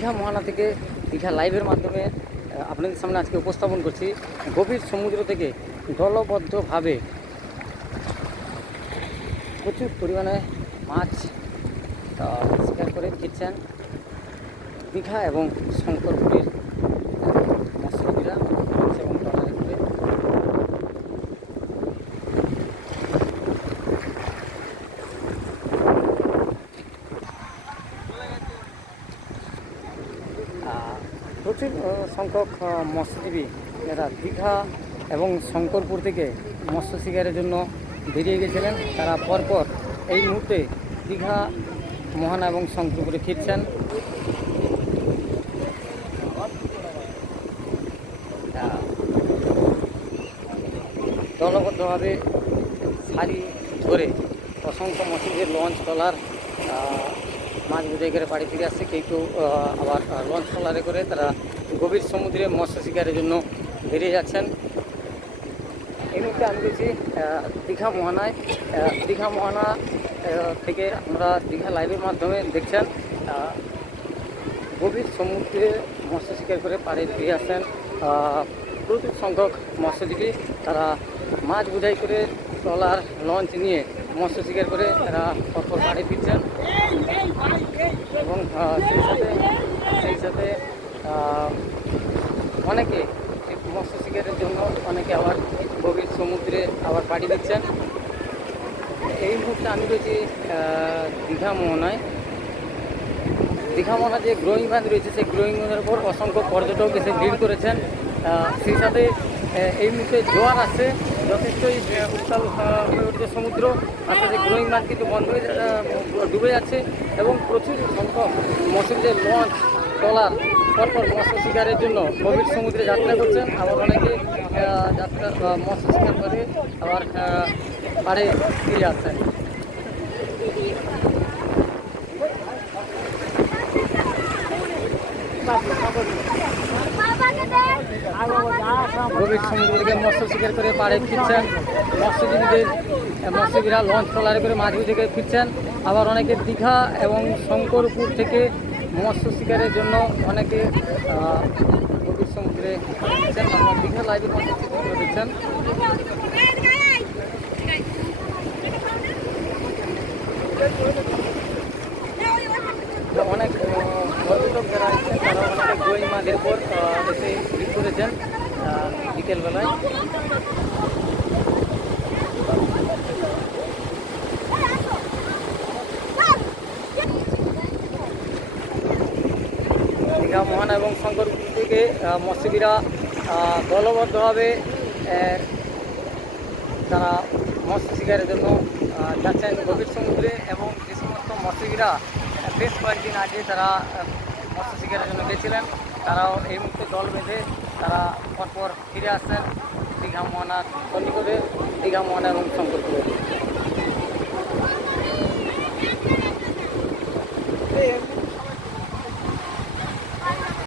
দীঘা মহানা থেকে দীঘা লাইভের মাধ্যমে আপনাদের সামনে আজকে উপস্থাপন করছি গভীর সমুদ্র থেকে দলবদ্ধভাবে প্রচুর পরিমাণে মাছ শিকার করে ফিরছেন দীঘা এবং শঙ্করপুরের মৎস্যজীবীরা মাছ এবং ট্রলারে করে আহ, প্রচুর সংখ্যক মৎস্যজীবী যারা দীঘা এবং শঙ্করপুর থেকে মৎস্য শিকারের জন্য বেরিয়ে গেছিলেন। তারা পরপর এই মুহূর্তে দীঘা মোহানা এবং শঙ্করপুরে ফিরছেন। দলবদ্ধভাবে সারি ধরে অসংখ্য মৎস্যজীবীর লঞ্চ আহ, মাছ বোঝাই করে বাড়ি ফিরে আসছে। কেউ কেউ আবার লঞ্চ ট্রলারে করে তারা গভীর সমুদ্রে মৎস্য শিকারের জন্য বেরিয়ে যাচ্ছেন। এই মুহূর্তে আমি আহ, দীঘা মোহনায়। দীঘা মোহনা থেকে আমরা দীঘা লাইভের মাধ্যমে দেখছেন গভীর সমুদ্রে মৎস্য শিকার করে পাড়ে ফিরে আহ, প্রচুর সংখ্যক মৎস্যজীবী তারা মাছ বোঝাই করে ট্রলার লঞ্চ নিয়ে মৎস্য শিকার করে তারা পরপর পাড়ে ফিরছেন। এবং সেই সাথে সেই সাথে অনেকে মৎস্য শিকারের জন্য অনেকে আবার গভীর সমুদ্রে আবার পাড়ি দিচ্ছেন এই মুহূর্তে আমি রয়েছি দীঘা মোহনায়। দীঘা মোহনা যে গ্রোয়িং বাঁধ রয়েছে, সেই গ্রোয়িং বাঁধের উপর অসংখ্য পর্যটক এসে ভিড় করেছেন। সেই সাথে এই মুহূর্তে জোয়ার আছে যথেষ্টই উত্তাল হয়ে উঠছে সমুদ্র আস্তে আস্তে গ্রোয়িং বাঁধ কিন্তু বন্ধ হয়ে ডুবে যাচ্ছে এবং প্রচুর সংখ্যক মৎস্যজীবীদের লঞ্চ ট্রলার পরপর মৎস্য শিকারের জন্য গভীর সমুদ্রে যাত্রা করছেন আবার অনেকে যাত্রা মৎস্য শিকার করে আবার পাড়ে ফিরে আসছেন গভীর সমুদ্র থেকে মৎস্য শিকার করে পাড়ে ফিরছেন। মৎস্যজীবীদের, মৎস্যজীবীরা লঞ্চ ট্রলারে করে মাছ থেকে ফিরছেন। আবার অনেকে দীঘা এবং শঙ্করপুর থেকে মৎস্য শিকারের জন্য অনেকে গভীর সমুদ্রে ফিরছেন। দীঘা লাইভের মধ্যে দেখছেন। তো অনেক আহ, পর্যটক যারা আছেন তারা গ্রোয়িং মাঝের উপর আহ, এসে করেছেন বিকেলবেলায় দীঘা মোহনা এবং শঙ্করপুর থেকে মৎস্যজীবীরা দলবদ্ধভাবে তারা মৎস্য শিকারের জন্য যাচ্ছেন গভীর সমুদ্রে এবং যে সমস্ত মৎস্যজীবীরা বেশ কয়েকদিন আগে তারা আহ, মৎস্য শিকারের জন্য গেছিলেন। তারাও এই মুহূর্তে দল বেঁধে তারা পরপর ফিরে আসছেন দীঘা মোহনার সন্নিকটে। দীঘা মোহনা এবং শঙ্করপুরে।